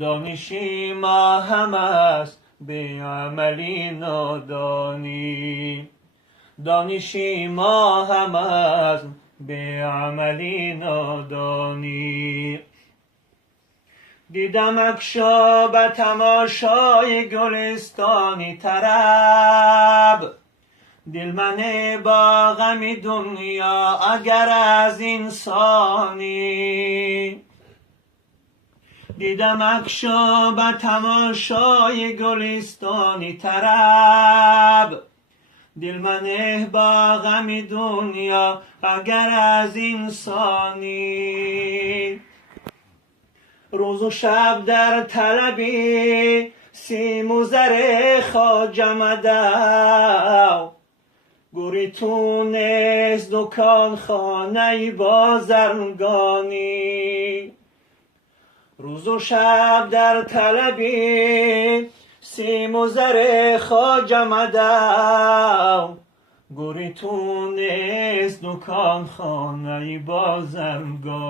دانشی ما هم است به عملی نادانی، دانشی ما هم است به عملی نادانی. دیدم اکشا به تماشای گلستانی طرب، دل من با غم دنیا اگر از انسانی. دیدم اکشا به تماشای گلستانی طرب، دل من با غم دنیا اگر از انسانی. روز و شب در طلبی سیم و زر خواجه مدو، گوری تونست دکان خانه بازرگانی. روز و شب در طلبی سیم و زر خواجه مدو، گوری تونست دکان خانه بازرگانی.